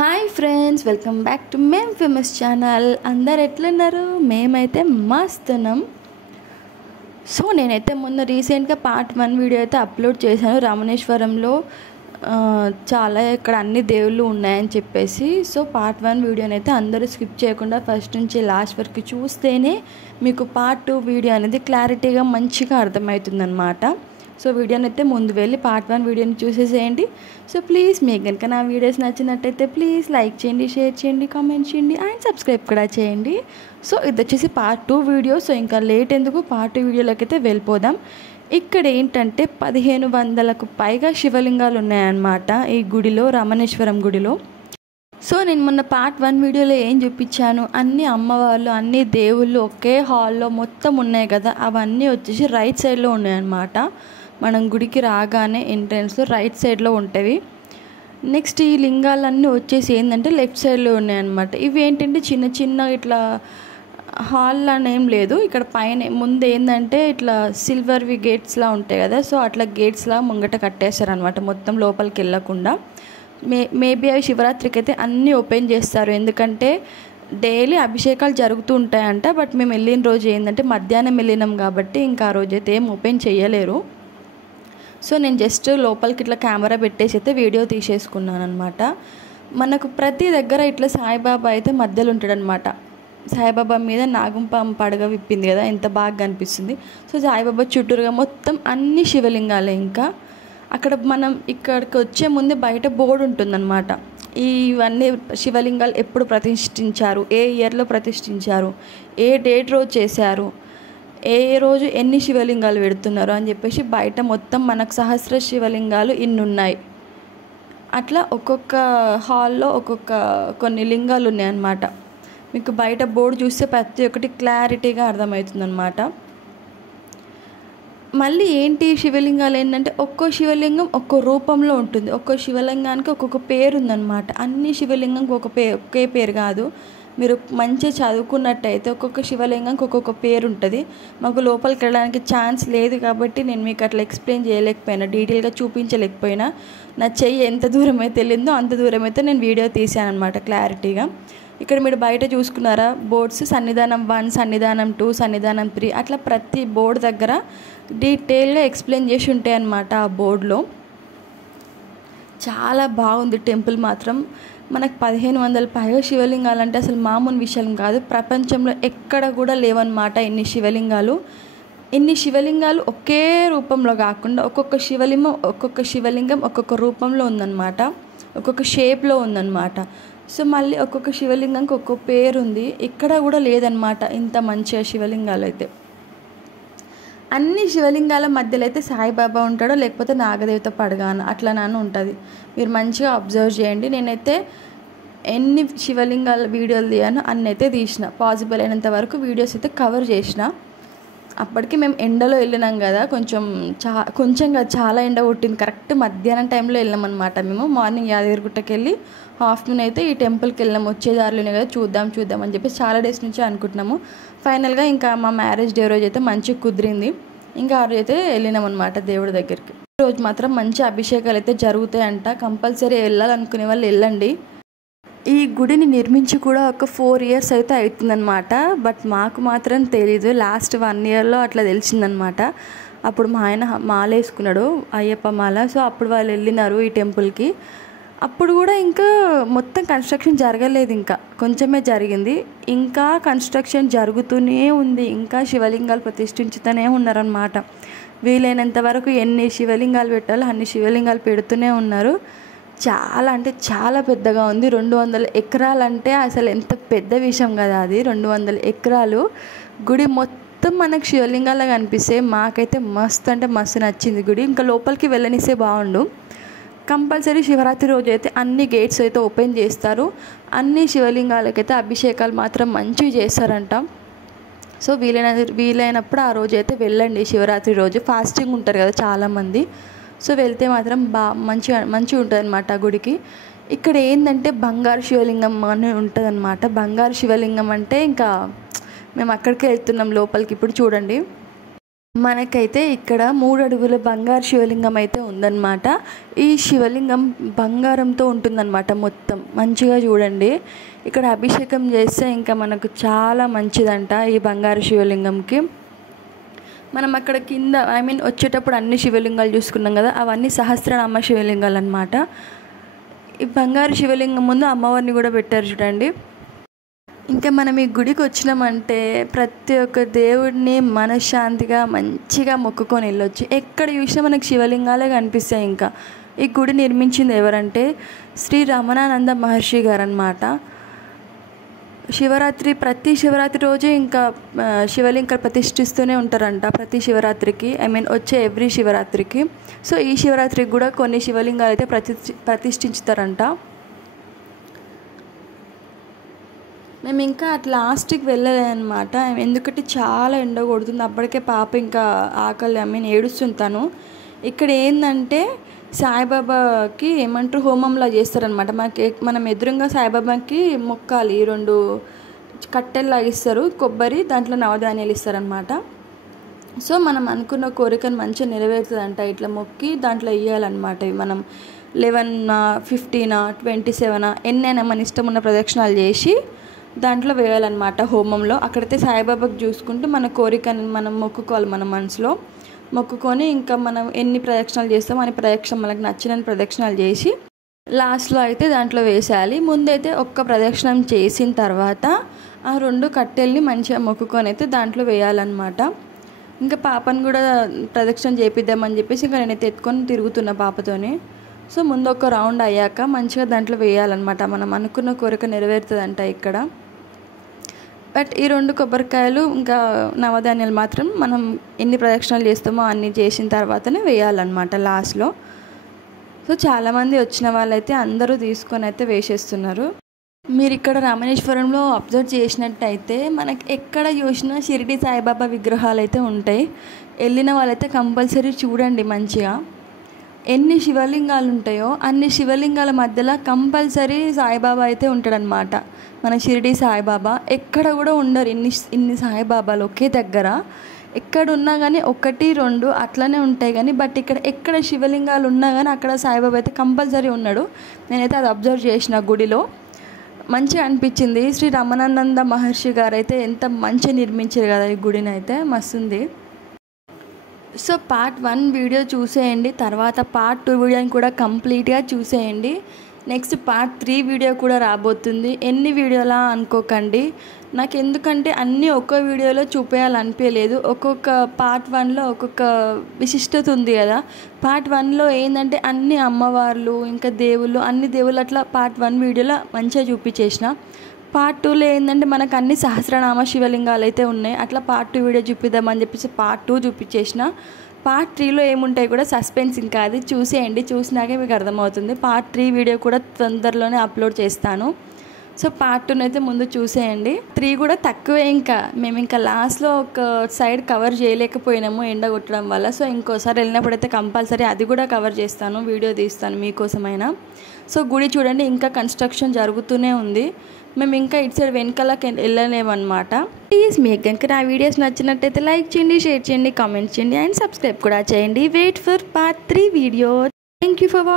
Hi friends, welcome back to ma'am famous channel. అందరు ఎట్లున్నారు? మేమైతే మస్తున్నాం. సో నేనైతే మొన్న రీసెంట్గా పార్ట్ 1 వీడియో అయితే అప్లోడ్ చేశాను. రామేశ్వరంలో చాలా ఇక్కడ అన్ని దేవుళ్ళు ఉన్నాయని చెప్పేసి. సో పార్ట్ 1 వీడియోని అయితే అందరూ స్కిప్ చేయకుండా ఫస్ట్ నుంచి లాస్ట్ వరకు చూస్తేనే మీకు పార్ట్ 2 వీడియో అనేది క్లారిటీగా మంచిగా అర్థమవుతుందన్నమాట. సో వీడియోని అయితే ముందు వెళ్ళి పార్ట్ 1 వీడియోని చూసేసేయండి. సో ప్లీజ్ మీకు కనుక నా వీడియోస్ నచ్చినట్టయితే ప్లీజ్ లైక్ చేయండి, షేర్ చేయండి, కామెంట్ చేయండి అండ్ సబ్స్క్రైబ్ కూడా చేయండి. సో ఇది వచ్చేసి పార్ట్ 2 వీడియో. సో ఇంకా లేట్ ఎందుకు, పార్ట్ 2 వీడియోలోకి అయితే వెళ్ళిపోదాం. ఇక్కడ ఏంటంటే 1500కు పైగా శివలింగాలు ఉన్నాయన్నమాట ఈ గుడిలో, రామేశ్వరం గుడిలో. సో నేను మొన్న పార్ట్ 1 వీడియోలో ఏం చూపించాను, అన్ని అమ్మవాళ్ళు అన్ని దేవుళ్ళు ఒకే హాల్లో మొత్తం ఉన్నాయి కదా, అవన్నీ వచ్చేసి రైట్ సైడ్లో ఉన్నాయన్నమాట. మనం గుడికి రాగానే ఎంట్రన్స్లో రైట్ సైడ్లో ఉంటాయి. నెక్స్ట్ ఈ లింగాలన్నీ వచ్చేసి ఏంటంటే లెఫ్ట్ సైడ్లో ఉన్నాయన్నమాట. ఇవి ఏంటంటే చిన్న చిన్న ఇట్లా హాల్ అనేం లేదు. ఇక్కడ పైన ముందు ఏంటంటే ఇట్లా సిల్వర్వి గేట్స్లా ఉంటాయి కదా, సో అట్లా గేట్స్లా ముంగట కట్టేశారనమాట మొత్తం లోపలికి వెళ్ళకుండా. మేబీ అవి శివరాత్రికి అయితే అన్నీ ఓపెన్ చేస్తారు, ఎందుకంటే డైలీ అభిషేకాలు జరుగుతూ ఉంటాయంట. బట్ మేము వెళ్ళిన రోజు ఏంటంటే మధ్యాహ్నం వెళ్ళినాం కాబట్టి ఇంకా ఆ రోజు అయితే ఏం ఓపెన్ చేయలేరు. సో నేను జస్ట్ లోపలికి ఇట్లా కెమెరా పెట్టేసి అయితే వీడియో తీసేసుకున్నాను అనమాట. మనకు ప్రతి దగ్గర ఇట్లా సాయిబాబా అయితే మధ్యలో ఉంటాడనమాట. సాయిబాబా మీద నాగంపాము పడగ విప్పింది కదా, ఎంత బాగా కనిపిస్తుంది. సో సాయిబాబా చుట్టూరుగా మొత్తం అన్ని శివలింగాలే. ఇంకా అక్కడ మనం ఇక్కడికి వచ్చే ముందే బయట బోర్డు ఉంటుందన్నమాట. ఇవన్నీ శివలింగాలు ఎప్పుడు ప్రతిష్ఠించారు, ఏ ఇయర్లో ప్రతిష్ఠించారు, ఏ డేట్ రోజు చేశారు, ఏ రోజు ఎన్ని శివలింగాలు పెడుతున్నారు అని చెప్పేసి బయట మొత్తం మనకు సహస్ర శివలింగాలు ఇన్ని ఉన్నాయి. అట్లా ఒక్కొక్క హాల్లో కొన్ని లింగాలు ఉన్నాయన్నమాట. మీకు బయట బోర్డు చూస్తే ప్రతి ఒక్కటి క్లారిటీగా అర్థమవుతుందన్నమాట. మళ్ళీ ఏంటి శివలింగాలు ఏంటంటే ఒక్కో శివలింగం ఒక్కో రూపంలో ఉంటుంది. ఒక్కో శివలింగానికి ఒక్కొక్క పేరు ఉందన్నమాట. అన్ని శివలింగంకి ఒకే పేరు కాదు. మీరు మంచిగా చదువుకున్నట్టయితే ఒక్కొక్క శివలింగంకి ఒక్కొక్క పేరు ఉంటుంది. మాకు లోపలికి వెళ్ళడానికి ఛాన్స్ లేదు కాబట్టి నేను మీకు అట్లా ఎక్స్ప్లెయిన్ చేయలేకపోయినా, డీటెయిల్గా చూపించలేకపోయినా. నా చెయ్యి ఎంత దూరం అయితే వెళ్ళిందో అంత దూరం అయితే నేను వీడియో తీసాను అనమాట క్లారిటీగా. ఇక్కడ మీరు బయట చూసుకున్నారా బోర్డ్స్, సన్నిధానం 1, సన్నిధానం 2, సన్నిధానం 3 అట్లా ప్రతి బోర్డు దగ్గర డీటెయిల్గా ఎక్స్ప్లెయిన్ చేసి ఉంటాయి అన్నమాట ఆ బోర్డులో. చాలా బాగుంది టెంపుల్ మాత్రం. మనకు 1500 పైగా శివలింగాలు అంటే అసలు మామూలు విషయం కాదు. ప్రపంచంలో ఎక్కడ కూడా లేవన్నమాట ఇన్ని శివలింగాలు ఒకే రూపంలో కాకుండా ఒక్కొక్క శివలింగం ఒక్కొక్క రూపంలో ఉందన్నమాట, ఒక్కొక్క షేప్లో ఉందన్నమాట. సో మళ్ళీ ఒక్కొక్క శివలింగంకి ఒక్కొక్క పేరు ఉంది. ఎక్కడ కూడా లేదన్నమాట ఇంత మంచిగా శివలింగాలు అయితే. అన్ని శివలింగాల మధ్యలో అయితే సాయిబాబా ఉంటాడో లేకపోతే నాగదేవత పడగాన అట్లా నాన్న ఉంటుంది. మీరు మంచిగా అబ్జర్వ్ చేయండి. నేనైతే ఎన్ని శివలింగాల వీడియోలు తీయానో అన్నీ అయితే తీసిన, పాసిబుల్ అయినంత వరకు వీడియోస్ అయితే కవర్ చేసిన. అప్పటికి మేము ఎండలో వెళ్ళినాం కదా, కొంచెం చాలా ఎండ కొట్టింది. కరెక్ట్ మధ్యాహ్నం టైంలో వెళ్ళాం అనమాట. మేము మార్నింగ్ యాదగిరిగుట్టకి వెళ్ళి ఆఫ్టర్నూన్ అయితే ఈ టెంపుల్కి వెళ్ళాము. వచ్చే దారిలోనే కదా చూద్దాం అని చెప్పి చాలా డేస్ నుంచి అనుకుంటున్నాము. ఫైనల్గా ఇంకా మా మ్యారేజ్ డే రోజు అయితే మంచిగా కుదిరింది. ఇంకా ఆ రోజు అయితే వెళ్ళినాం అనమాట దేవుడి దగ్గరికి. రోజు మాత్రం మంచి అభిషేకాలు అయితే జరుగుతాయంట. కంపల్సరీ వెళ్ళాలనుకునే వాళ్ళు వెళ్ళండి. ఈ గుడిని నిర్మించి కూడా ఒక 4 years అయితే అవుతుందన్నమాట. బట్ మాకు మాత్రం తెలీదు. లాస్ట్ 1 yearలో అట్లా తెలిసిందనమాట. అప్పుడు మా ఆయన మాల వేసుకున్నాడు, అయ్యప్ప మాల. సో అప్పుడు వాళ్ళు వెళ్ళినారు ఈ టెంపుల్కి. అప్పుడు కూడా ఇంకా మొత్తం కన్స్ట్రక్షన్ జరగలేదు, ఇంకా కొంచెమే జరిగింది. ఇంకా కన్స్ట్రక్షన్ జరుగుతూనే ఉంది. ఇంకా శివలింగాలు ప్రతిష్ఠించుతూనే ఉన్నారనమాట. వీలైనంత వరకు ఎన్ని శివలింగాలు పెట్టాలో అన్ని శివలింగాలు పెడుతూనే ఉన్నారు. చాలా అంటే చాలా పెద్దగా ఉంది. 200 ఎకరాలు అంటే అసలు ఎంత పెద్ద విషయం కదా అది. 200 ఎకరాలు గుడి మొత్తం మనకు శివలింగాలా కనిపిస్తే మాకైతే మస్తు అంటే మస్తు నచ్చింది గుడి. ఇంకా లోపలికి వెళ్ళనిస్తే బాగుండు. కంపల్సరీ శివరాత్రి రోజు అయితే అన్ని గేట్స్ అయితే ఓపెన్ చేస్తారు. అన్ని శివలింగాలకైతే అభిషేకాలు మాత్రం మంచివి చేస్తారంట. సో వీలైనప్పుడు ఆ రోజు అయితే వెళ్ళండి. శివరాత్రి రోజు ఫాస్టింగ్ ఉంటారు కదా చాలామంది. సో వెళ్తే మాత్రం మంచిగా ఉంటుంది అనమాట గుడికి. ఇక్కడ ఏంటంటే బంగారు శివలింగం అని ఉంటుంది అనమాట. బంగారు శివలింగం అంటే ఇంకా మేము అక్కడికే వెళ్తున్నాం లోపలికి. ఇప్పుడు చూడండి. మనకైతే ఇక్కడ 3 అడుగుల బంగారు శివలింగం అయితే ఉందన్నమాట. ఈ శివలింగం బంగారంతో ఉంటుందన్నమాట మొత్తం. మంచిగా చూడండి, ఇక్కడ అభిషేకం చేస్తే ఇంకా మనకు చాలా మంచిదంట ఈ బంగారు శివలింగంకి. మనం అక్కడ కింద వచ్చేటప్పుడు అన్ని శివలింగాలు చూసుకున్నాం కదా, అవన్నీ సహస్రనామ శివలింగాలు అన్నమాట. ఈ బంగారు శివలింగం ముందు అమ్మవారిని కూడా పెట్టారు చూడండి. ఇంకా మనం ఈ గుడికి వచ్చినామంటే ప్రతి ఒక్క దేవుడిని మనశ్శాంతిగా మంచిగా మొక్కుకొని వెళ్ళొచ్చు. ఎక్కడ చూసినా మనకు శివలింగాలే కనిపిస్తాయి. ఇంకా ఈ గుడి నిర్మించింది ఎవరంటే శ్రీ రమణానంద మహర్షి గారు అన్నమాట. ప్రతి శివరాత్రి రోజు ఇంకా శివలింగాలు ప్రతిష్ఠిస్తూనే ఉంటారంట. ప్రతి శివరాత్రికి వచ్చే ఎవ్రీ శివరాత్రికి. సో ఈ శివరాత్రికి కూడా కొన్ని శివలింగాలు అయితే ప్రతిష్ఠించుతారంట. మేము ఇంకా అట్లా లాస్ట్కి వెళ్ళలేదన్నమాట, ఎందుకంటే చాలా ఎండ కొడుతుంది. అప్పటికే పాప ఇంకా ఆకలి ఏడుస్తుంది తను. ఇక్కడ ఏంటంటే సాయిబాబాకి హోమంలా చేస్తారనమాట. మనం ఎదురుగా సాయిబాబాకి మొక్కాలి. 2 కట్టెలు లాగిస్తారు, కొబ్బరి, దాంట్లో నవధాన్యాలు ఇస్తారనమాట. సో మనం అనుకున్న కోరికను మంచిగా నెరవేరుతుందంట. ఇట్లా మొక్కి దాంట్లో వేయాలన్నమాట. ఇవి మనం 11, 15, 27 ఎన్నైనా మన ఇష్టం ఉన్న ప్రదక్షిణాలు చేసి దాంట్లో వేయాలన్నమాట హోమంలో. అక్కడైతే సాయిబాబాకి చూసుకుంటూ మన కోరికని మనం మొక్కుకోవాలి. మన మనసులో మొక్కుకొని ఇంకా మనం ఎన్ని ప్రదక్షిణాలు చేస్తామో అన్ని ప్రదక్షిణలు మనకు నచ్చిన ప్రదక్షిణాలు చేసి లాస్ట్లో అయితే దాంట్లో వేసేయాలి. ముందైతే ఒక్క ప్రదక్షిణం చేసిన తర్వాత ఆ 2 కట్టెల్ని మంచిగా మొక్కుకొని అయితే దాంట్లో వేయాలన్నమాట. ఇంకా పాపను కూడా ప్రదక్షిణం చేపిద్దామని చెప్పేసి ఇంకా నేనైతే ఎత్తుకొని తిరుగుతున్నా పాపతోని. సో ముందు ఒక రౌండ్ అయ్యాక మంచిగా దాంట్లో వేయాలన్నమాట. మనం అనుకున్న కోరిక నెరవేరుతుందంట ఇక్కడ. బట్ ఈ 2 కొబ్బరికాయలు ఇంకా నవధాన్యాలు మాత్రం మనం ఎన్ని ప్రదక్షిణాలు చేస్తామో అన్ని చేసిన తర్వాతనే వేయాలన్నమాట లాస్ట్లో. సో చాలామంది వచ్చిన వాళ్ళైతే అందరూ తీసుకొని అయితే వేసేస్తున్నారు. మీరు ఇక్కడ రామేశ్వరంలో అబ్జర్వ్ చేసినట్టయితే మనకి ఎక్కడ చూసినా షిరిడి సాయిబాబా విగ్రహాలు అయితే ఉంటాయి. వెళ్ళిన వాళ్ళైతే కంపల్సరీ చూడండి మంచిగా. ఎన్ని శివలింగాలు ఉంటాయో అన్ని శివలింగాల మధ్యలో కంపల్సరీ సాయిబాబా అయితే ఉంటాడనమాట. మన షిరిడి సాయిబాబా ఎక్కడ కూడా ఉండరు. ఇన్ని సాయిబాబాలు ఒకే దగ్గర ఎక్కడ ఉన్నా కానీ 1, 2 అట్లనే ఉంటాయి కానీ, బట్ ఇక్కడ ఎక్కడ శివలింగాలు ఉన్నా కానీ అక్కడ సాయిబాబా అయితే కంపల్సరీ ఉన్నాడు. నేనైతే అది అబ్జర్వ్ చేసిన గుడిలో. మంచిగా అనిపించింది. శ్రీ రమణానంద మహర్షి గారు అయితే ఎంత మంచిగా నిర్మించారు కదా ఈ గుడిని, అయితే మస్తుంది. సో పార్ట్ 1 వీడియో చూసేయండి, తర్వాత పార్ట్ 2 వీడియోని కూడా కంప్లీట్గా చూసేయండి. నెక్స్ట్ పార్ట్ 3 వీడియో కూడా రాబోతుంది. ఎన్ని వీడియోలా అనుకోకండి, నాకు ఎందుకంటే అన్నీ ఒక్కో వీడియోలో చూపించాలనిపించలేదు. ఒక్కొక్క పార్ట్ 1లో ఒక్కొక్క విశిష్టత ఉంది కదా. పార్ట్ 1లో ఏంటంటే అన్ని అమ్మవార్లు ఇంకా దేవుళ్ళు, అన్ని దేవుళ్ళు అట్లా పార్ట్ 1 వీడియోలో మంచిగా చూపించేసిన. పార్ట్ 2లో ఏంటంటే మనకు అన్ని సహస్రనామ శివలింగాలు అయితే ఉన్నాయి. అట్లా పార్ట్ 2 వీడియో చూపిద్దామని చెప్పేసి పార్ట్ 2 చూపించేసిన. పార్ట్ 3లో ఏముంటాయి కూడా సస్పెన్స్, ఇంకా అది చూసేయండి. చూసినాకే మీకు అర్థమవుతుంది. పార్ట్ 3 వీడియో కూడా తొందరలోనే అప్లోడ్ చేస్తాను. సో పార్ట్ 2 అయితే ముందు చూసేయండి. 3 కూడా తక్కువే. మేము ఇంకా లాస్ట్లో ఒక సైడ్ కవర్ చేయలేకపోయినాము ఎండ కొట్టడం వల్ల. సో ఇంకోసారి వెళ్ళినప్పుడైతే కంపల్సరీ అది కూడా కవర్ చేస్తాను, వీడియో తీస్తాను మీకోసమైనా. సో గుడి చూడండి ఇంకా కన్స్ట్రక్షన్ జరుగుతూనే ఉంది. మేము ఇంకా ఇటు సైడ్ వెనకాలకి వెళ్ళలేమన్నమాట. ప్లీజ్ మీకు కనుక నా వీడియోస్ నచ్చినట్టయితే లైక్ చేయండి, షేర్ చేయండి, కామెంట్ చేయండి అండ్ సబ్స్క్రైబ్ కూడా చేయండి. Wait for part 3 video. Thank you for watching.